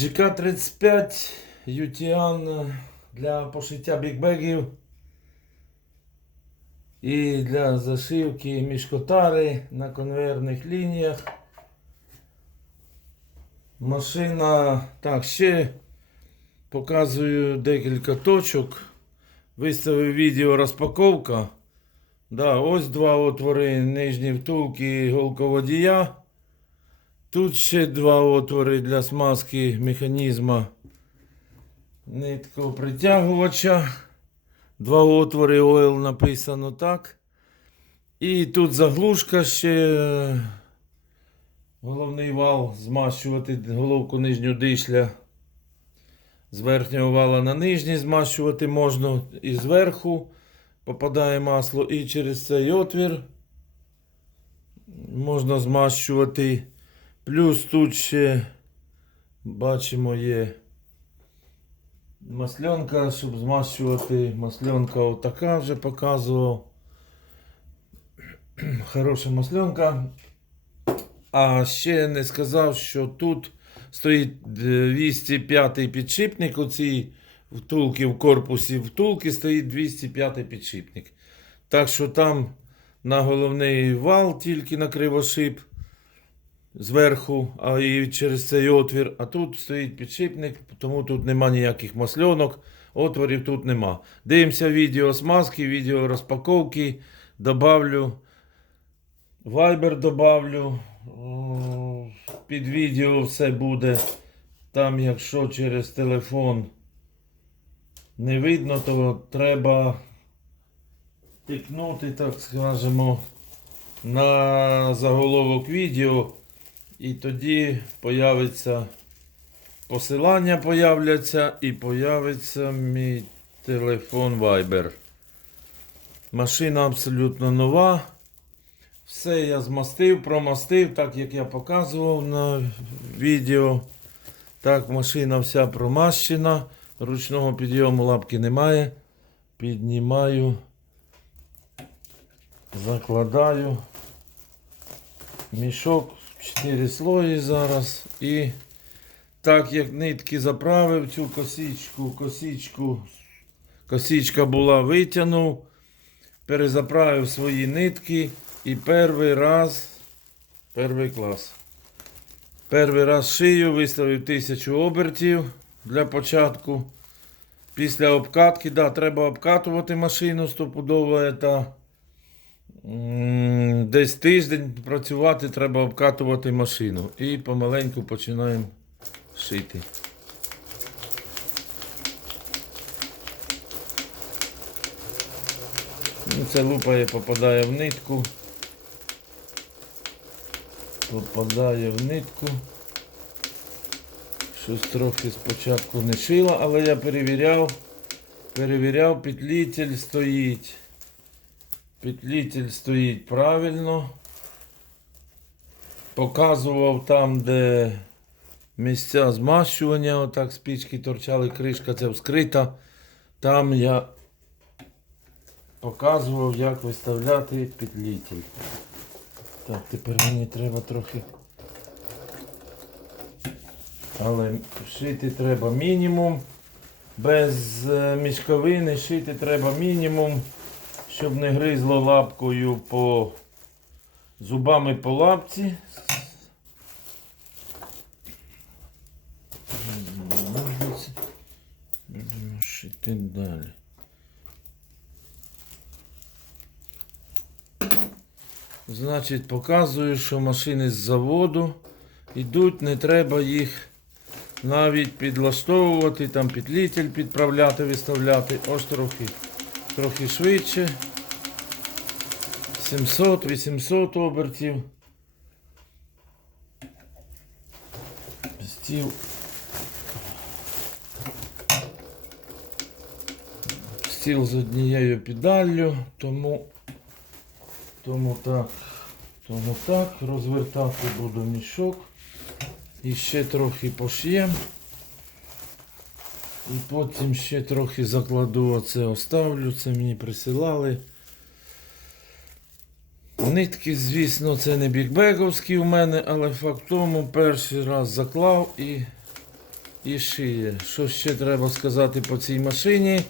GK35 UTIAN для пошиття бікбегів і для зашивки мішкотари на конвейерних лініях. Машина. Так, ще показую декілька точок. Виставив відео розпаковка. Да, ось два отвори нижні втулки голководія. Тут ще два отвори для смазки механізма ниткого притягувача. Два отвори ойл написано так. І тут заглушка ще. Головний вал змащувати головку нижню дишля. З верхнього вала на нижній змащувати можна і зверху попадає масло, і через цей отвір можна змащувати. Плюс тут ще бачимо є масленка, щоб змащувати. Масленка отака вже показував. Хороша масленка. А ще не сказав, що тут стоїть 205 підшипник. У цій втулки в корпусі втулки стоїть 205 підшипник. Так що там на головний вал тільки на кривошип зверху, а і через цей отвір. А тут стоїть підшипник, тому тут нема ніяких масленок, отворів тут нема. Дивимося відео смазки, відео розпаковки. Добавлю. Viber добавлю. Під відео все буде. Там, якщо через телефон не видно, то треба тикнути, так скажемо, на заголовок відео. І тоді появиться посилання появляться і появиться мій телефон Viber. Машина абсолютно нова. Все я змастив, промастив, так як я показував на відео. Так, машина вся промащена. Ручного підйому лапки немає. Піднімаю, закладаю мішок 4 слої зараз. І так як нитки заправив цю косичку, косичку, косичка була витягнув, перезаправив свої нитки і перший раз, перший клас. Перший раз шию, виставив 1000 обертів для початку. Після обкатки, да, треба обкатувати машину стопудово. Це, десь тиждень працювати, треба обкатувати машину. І помаленьку починаємо шити. Ну, Це лупає, попадає в нитку. Попадає в нитку. Щось трохи спочатку не шила, але я перевіряв. Перевіряв, петлітель стоїть. Петлітель стоїть правильно. Показував там, де місця змащування, отак спічки торчали, кришка ця вскрита. Там я показував, як виставляти петлітель. Так, тепер мені треба трохи. Але шити треба мінімум. Без е, мішковини шити треба мінімум, щоб не гризло лапкою по зубами по лапці. Будемо шити далі. Значить, показую, що машини з заводу йдуть, не треба їх навіть підлаштовувати, там підлітель підправляти, виставляти. Ось трохи, трохи швидше. 700-800 обертів. Стіл. Стіл з однією педаллю, тому тому так, тому так, розвертати буду мішок. І ще трохи пошиєм. І потім ще трохи закладу оце оставлю, це мені присилали. Нитки, звісно, це не бікбеговські у мене, але факт тому перший раз заклав і і шиє. Що ще треба сказати по цій машині?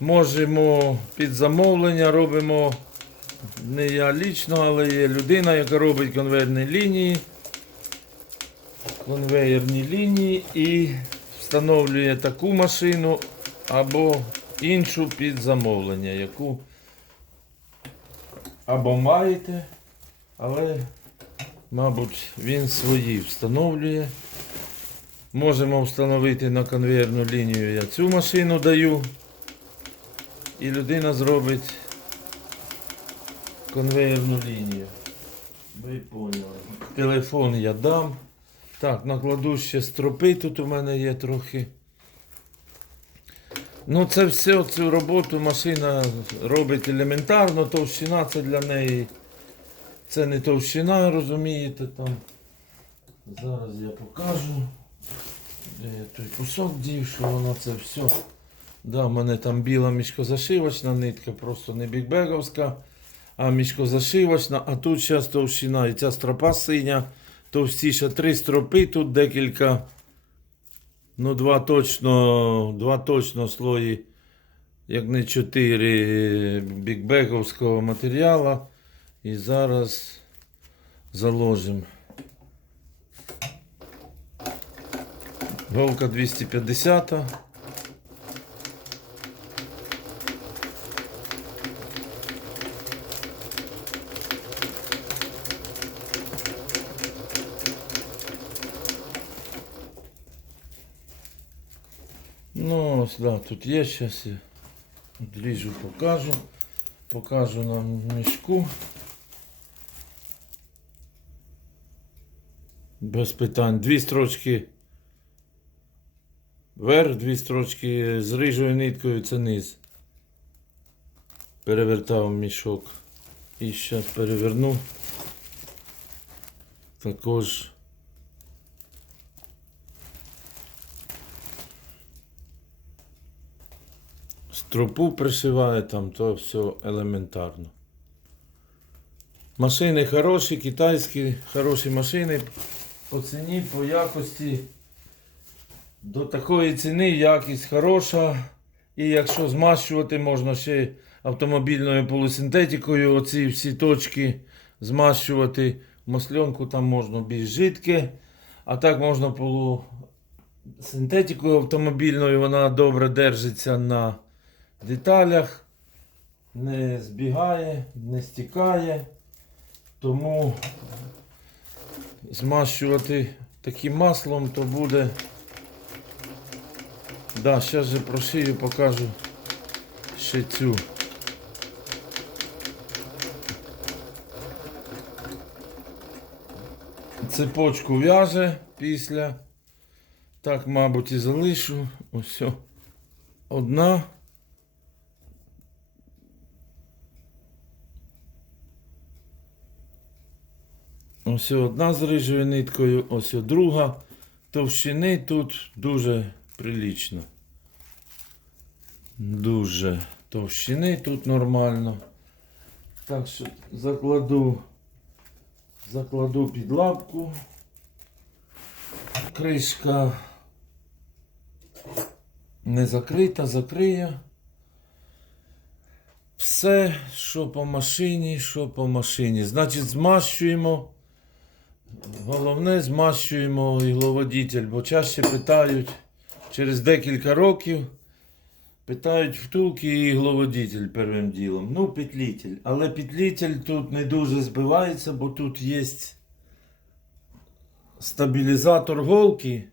Можемо під замовлення робимо. Не я лічно, але є людина, яка робить конвейерні лінії. Конвейерні лінії і встановлює таку машину або іншу під замовлення, яку або маєте, але, мабуть, він свої встановлює. Можемо встановити на конвейерну лінію. Я цю машину даю. І людина зробить конвейерну лінію. Ви поняли. Телефон я дам. Так, накладу ще стропи, тут у мене є трохи. Ну, це все, цю роботу машина робить елементарно, товщина це для неї. Це не товщина, розумієте там. Зараз я покажу. Де я той кусок дів, що воно це все. Да, в мене там біла мішкозашивочна нитка, просто не бікбеговська, а мішкозашивочна, а тут зараз товщина. І ця стропа синя, товстіша. Три стропи, тут декілька. Ну, два точно, два точно слої, як не чотири бікбеговського матеріалу. І зараз заложимо. Голка 250. Ну, ось, да, тут є зараз. Я відріжу, покажу. Покажу нам мішку. Без питань. Дві строчки вверх, дві строчки з рижою ниткою, це низ. Перевертав мішок. І зараз переверну. Також. Стропу пришиває там, то все елементарно. Машини хороші, китайські, хороші машини. По ціні, по якості. До такої ціни якість хороша. І якщо змащувати, можна ще автомобільною полусинтетикою оці всі точки змащувати. Масленку там можна більш жидке. А так можна полусинтетикою автомобільною, вона добре держиться на деталях, не збігає, не стікає. Тому змащувати таким маслом, то буде. Да, зараз же прошию, покажу ще цю. Цепочку в'яже після. Так, мабуть, і залишу. Ось. Одна. Ось одна з рижою ниткою, ось друга. Товщини тут дуже прилічно. Дуже товщини тут нормально. Так що закладу, закладу під лапку. Кришка не закрита, закрию. Все, що по машині, що по машині. Значить, змащуємо. Головне, змащуємо ігловодитель, бо чаще питають через декілька років. Питають втулки і ігловодитель первим ділом. Ну, петлітель. Але петлітель тут не дуже збивається, бо тут є стабілізатор голки.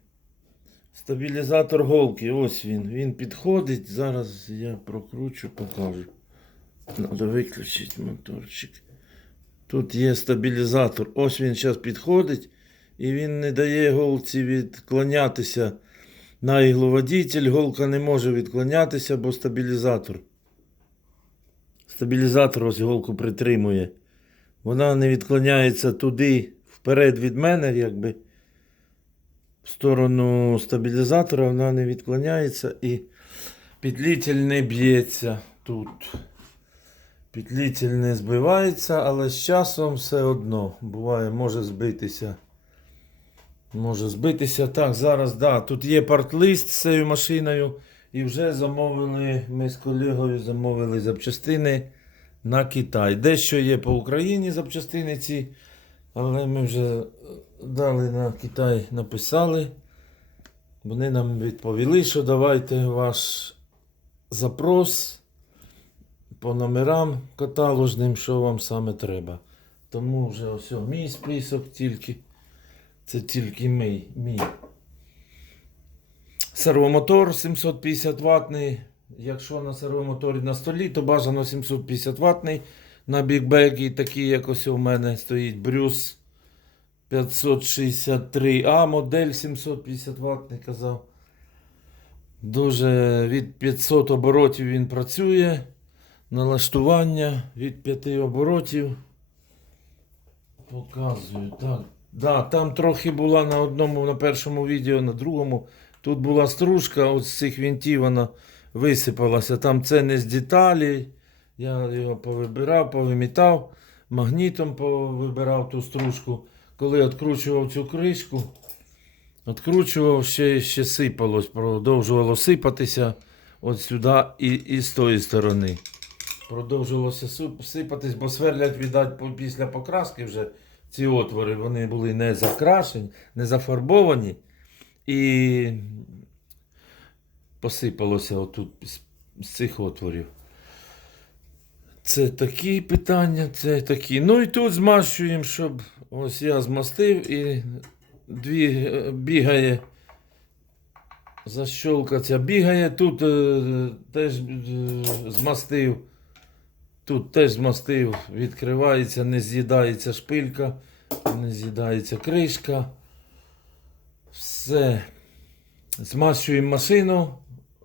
Стабілізатор голки, ось він. Він підходить. Зараз я прокручу, покажу. Треба виключити моторчик. Тут є стабілізатор. Ось він зараз підходить. І він не дає голці відклонятися на ігловодитель. Голка не може відклонятися, бо стабілізатор. Стабілізатор ось голку притримує. Вона не відклоняється туди, вперед від мене, якби. В сторону стабілізатора вона не відклоняється і підлітель не б'ється тут. Підлітель не збивається, але з часом все одно буває, може збитися Може збитися. Так, зараз, да, тут є парт-лист з цією машиною. І вже замовили, ми з колегою замовили запчастини на Китай. Дещо є по Україні запчастини ці, але ми вже дали на Китай, написали. Вони нам відповіли, що давайте ваш запрос по номерам каталожним, що вам саме треба. Тому вже ось мій список тільки. Це тільки мій. мій. Сервомотор 750 ватний. Якщо на сервомоторі на столі, то бажано 750 ватний. На бікбегі, такий як ось у мене стоїть Брюс 563А, модель 750 ватний казав. Дуже від 500 оборотів він працює. Налаштування від 5 оборотів. Показую. Так. Да, там трохи була на одному, на першому відео, на другому. Тут була стружка, от з цих вінтів вона висипалася. Там це не з деталі. Я його повибирав, повимітав, магнітом повибирав ту стружку. Коли відкручував цю кришку, відкручував, ще, ще сипалось, продовжувало сипатися от сюди і, і з тої сторони. Продовжувалося суп- сипатись, бо сверлять, віддать, після покраски вже ці отвори, вони були не закрашені, не зафарбовані. І посипалося отут з, цих отворів. Це такі питання, це такі. Ну і тут змащуємо, щоб ось я змастив і дві е, бігає. Защолка ця бігає, тут е, теж е, змастив. Тут теж змастив, відкривається, не з'їдається шпилька, не з'їдається кришка. Все. Змащуємо машину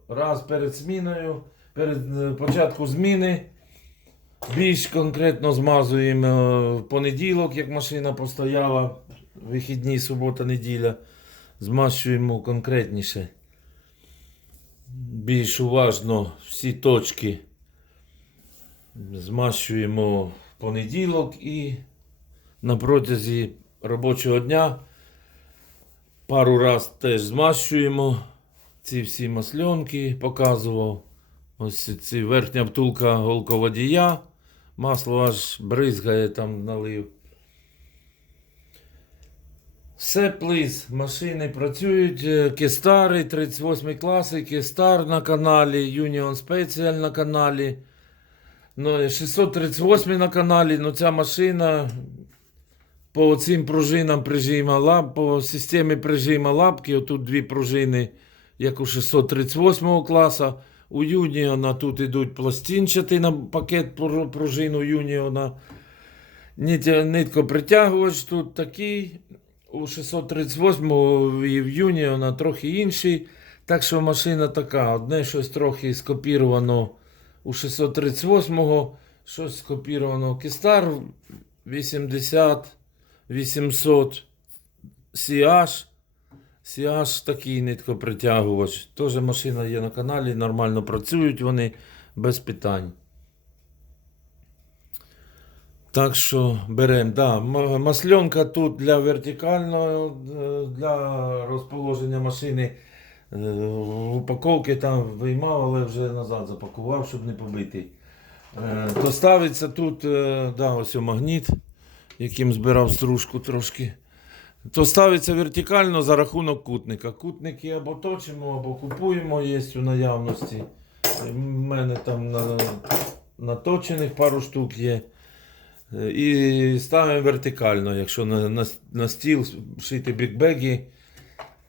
раз перед зміною, перед е, початком зміни. Більш конкретно змазуємо е, в понеділок, як машина постояла, вихідні, субота, неділя. Змащуємо конкретніше. Більш уважно всі точки. Змащуємо понеділок і на протязі робочого дня пару раз теж змащуємо ці всі масльонки, показував. Ось ці верхня втулка голководія. Масло аж бризгає там налив. Все плиз, машини працюють. Е, Кестари, 38 класи, Кестар на каналі, Union Special на каналі. Ну, 638 на каналі, ну ця машина по цим пружинам прижима лап, по системі прижима лапки, отут дві пружини, як у 638 класу. У Юніона тут ідуть пластинчатий на пакет пру- пружин у Юніона. Нит- Нитко притягувач тут такий. У 638 і в Юніона трохи інший. Так що машина така. Одне щось трохи скопіровано у 638-го, щось скопіровано Кістар 80 800 CH. CH такий ниткопритягувач. Теж машина є на каналі, нормально працюють вони без питань. Так що беремо. Да, масленка тут для вертикального, е, для розположення машини. Е, В упаковці там виймав, але вже назад запакував, щоб не побитий. Е, То ставиться тут, е, да, ось магніт, яким збирав стружку трошки. То ставиться вертикально за рахунок кутника. Кутники або точимо, або купуємо, є у наявності. У мене там на, наточених пару штук є. І ставимо вертикально, якщо на, на, на стіл шити бікбеги.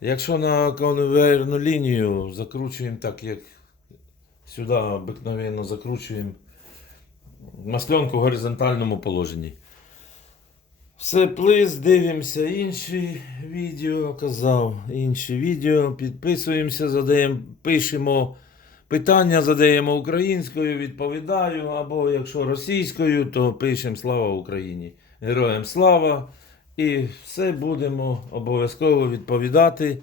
Якщо на конвейерну лінію закручуємо так, як сюди обикновенно закручуємо масленку в горизонтальному положенні. Все, плиз, дивимося інші відео, казав, інші відео, підписуємося, задаємо, пишемо питання, задаємо українською, відповідаю, або якщо російською, то пишемо Слава Україні. Героям слава! І все будемо обов'язково відповідати.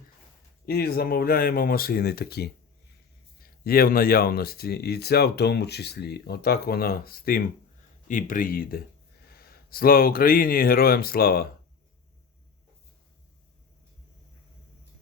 І замовляємо машини такі. Є в наявності. І ця в тому числі. Отак вона з тим і приїде. Слава Україні! Героям слава!